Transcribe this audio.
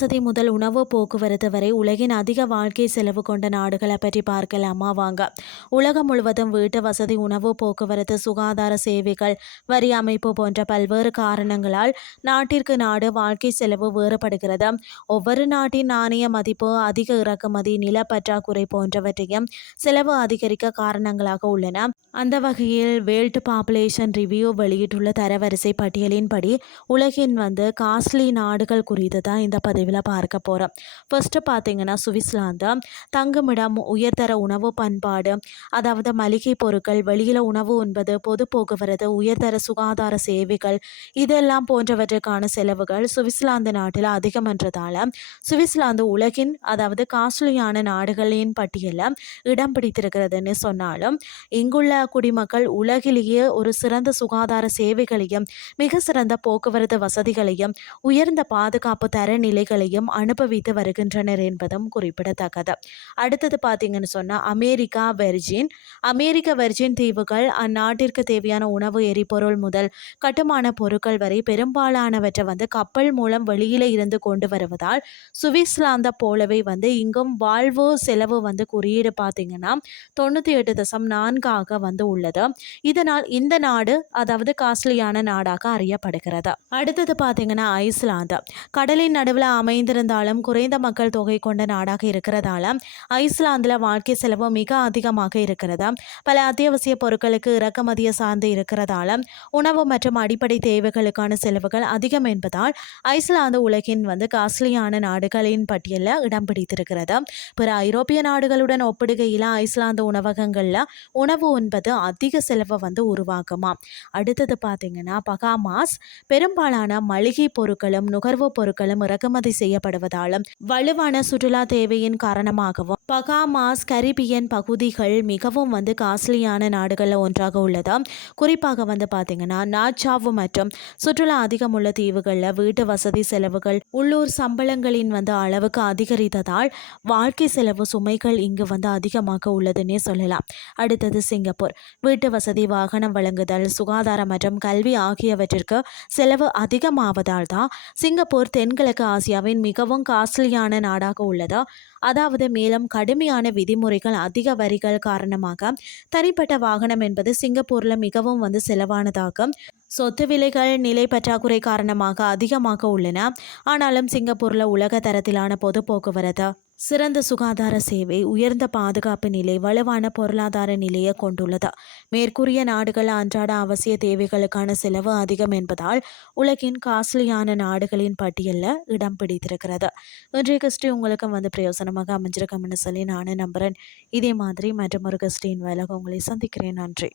வசதி முதல் உணவு போக்குவரத்து வரை உலகின் அதிக வாழ்க்கை செலவு கொண்ட நாடுகளை பற்றி பார்க்கலாமா வாங்க. உலகம் முழுவதும் வீட்டு வசதி, உணவு போக்குவரத்து, சுகாதார சேவைகள், வரி அமைப்பு போன்ற பல்வேறு காரணங்களால் நாட்டிற்கு நாடு வாழ்க்கை செலவு வேறுபடுகிறது. ஒவ்வொரு நாட்டின் நாணய மதிப்பு, அதிக இறக்குமதி, நில பற்றாக்குறை போன்றவற்றையும் செலவு அதிகரிக்க காரணங்களாக உள்ளன. அந்த வகையில் வேர்ல்டு பாப்புலேஷன் ரிவ்யூ வெளியிட்டுள்ள தரவரிசை பட்டியலின்படி உலகின் காஸ்ட்லி நாடுகள் குறித்து தான் இந்த பதிவில் பார்க்க போகிறோம். ஃபர்ஸ்ட்டு பார்த்தீங்கன்னா சுவிட்சர்லாந்து. தங்குமிடம், உயர்தர உணவு பண்பாடு, அதாவது மளிகை பொருட்கள், வெளியில் உணவு உண்பது, பொது போக்குவரத்து, உயர்தர சுகாதார சேவைகள் இதெல்லாம் போன்றவற்றுக்கான செலவுகள் சுவிட்சர்லாந்து நாட்டில் அதிகம் என்றதால் சுவிட்சர்லாந்து உலகின் காஸ்ட்லியான நாடுகளின் பட்டியலில் இடம் பிடித்திருக்கிறதுன்னு சொன்னாலும் இங்குள்ள குடிமக்கள் உலகிலேயே ஒரு சிறந்த சுகாதார சேவைகளையும் மிக சிறந்த போக்குவரத்து வசதிகளையும் உயர்ந்த பாதுகாப்பு தரநிலைகளையும் அனுபவித்து வருகின்றனர் என்பதும் குறிப்பிடத்தக்கது. அடுத்தது பார்த்தீங்கன்னு சொன்னால் அமெரிக்க வெர்ஜின் தீவுகள் அந்நாட்டிற்கு தேவையான உணவு, எரிபொருள் முதல் கட்டுமான பொருட்கள் வரை பெரும்பாலானவற்றை கப்பல் மூலம் வெளியில இருந்து கொண்டு வருவதால் சுவிட்சர்லாந்தை போலவே இங்கும் வாழ்வு செலவு குறியீடு பார்த்தீங்கன்னா 98.4 உள்ளது. இதனால் இந்த நாடு காஸ்ட்லியான நாடாக அறியப்படுகிறது. அடுத்தது பார்த்தீங்கன்னா ஐஸ்லாந்து. கடலின் நடுவில் அமைந்திருந்தாலும் குறைந்த மக்கள் தொகை கொண்ட நாடாக இருக்கிறதால ஐஸ்லாந்தில் வாழ்க்கை செலவு மிக அதிகமாக இருக்கிறது. பல அத்தியாவசிய பொருட்களுக்கு இறக்குமதியை சார்ந்து இருக்கிறதால உணவு மற்றும் அடிப்படை தேவைகளுக்கான செலவுகள் அதிகம் என்பதால் ஐஸ்லாந்து உலகின் காஸ்ட்லியான நாடுகளின் பட்டியலில் இடம் பிடித்திருக்கிறது. பிற ஐரோப்பிய நாடுகளுடன் ஒப்பிடுகையில் ஐஸ்லாந்து உணவகங்களில் உணவு உண்பது அதிக செலவை உருவாக்குமா. அடுத்தது பார்த்தீங்கன்னா பகாமாஸ். பெரும்பாலான மளிகை பொருட்களும் நுகர்வு பொருட்களும் இறக்குமதி செய்யப்படுவதாலும் வலுவான சுற்றுலா தேவையின் காரணமாகவும் பகாமாஸ் கரிபியன் பகுதிகள் மிகவும் காஸ்ட்லியான நாடுகளில் ஒன்றாக உள்ளது. குறிப்பாக பார்த்தீங்கன்னா நாச்சாவு மற்றும் சுற்றுலா அதிகம் உள்ள தீவுகளில் வீட்டு வசதி செலவுகள் உள்ளூர் சம்பளங்களின் அளவுக்கு அதிகரித்ததால் வாழ்க்கை செலவு சுமைகள் இங்கு அதிகமாக உள்ளதுன்னே சொல்லலாம். அடுத்தது சிங்கப்பூர். வீட்டு வசதி, வாகனம் வழங்குதல், சுகாதாரம் மற்றும் கல்வி ஆகியவற்றிற்கு செலவு அதிகமாவதால் தான் சிங்கப்பூர் தென்கிழக்கு ஆசியாவின் மிகவும் காஸ்ட்லியான நாடாக உள்ளது. மேலும் கடுமையான விதிமுறைகள், அதிக வரிகள் காரணமாக தனிப்பட்ட வாகனம் என்பது சிங்கப்பூரில் மிகவும் செலவானதாகும். சொத்து விலைகள் நிலை பற்றாக்குறை காரணமாக அதிகமாக உள்ளன. ஆனாலும் சிங்கப்பூரில் உலக தரத்திலான பொது போக்குவரத்து, சிறந்த சுகாதார சேவை, உயர்ந்த பாதுகாப்பு நிலை, வலுவான பொருளாதார நிலையை கொண்டுள்ளது. மேற்கூறிய நாடுகள் அன்றாட அவசிய தேவைகளுக்கான செலவு அதிகம் என்பதால் உலகின் காஸ்ட்லியான நாடுகளின் பட்டியலில் இடம் பிடித்திருக்கிறது. இன்றைய கிறிஸ்டி உங்களுக்கு பிரயோசனமாக அமைஞ்சிருக்கோம்னு சொல்லி நானும் நம்புகிறேன். இதே மாதிரி மற்றும் ஒரு கிறிஸ்டின் வேலை உங்களை சந்திக்கிறேன். நன்றி.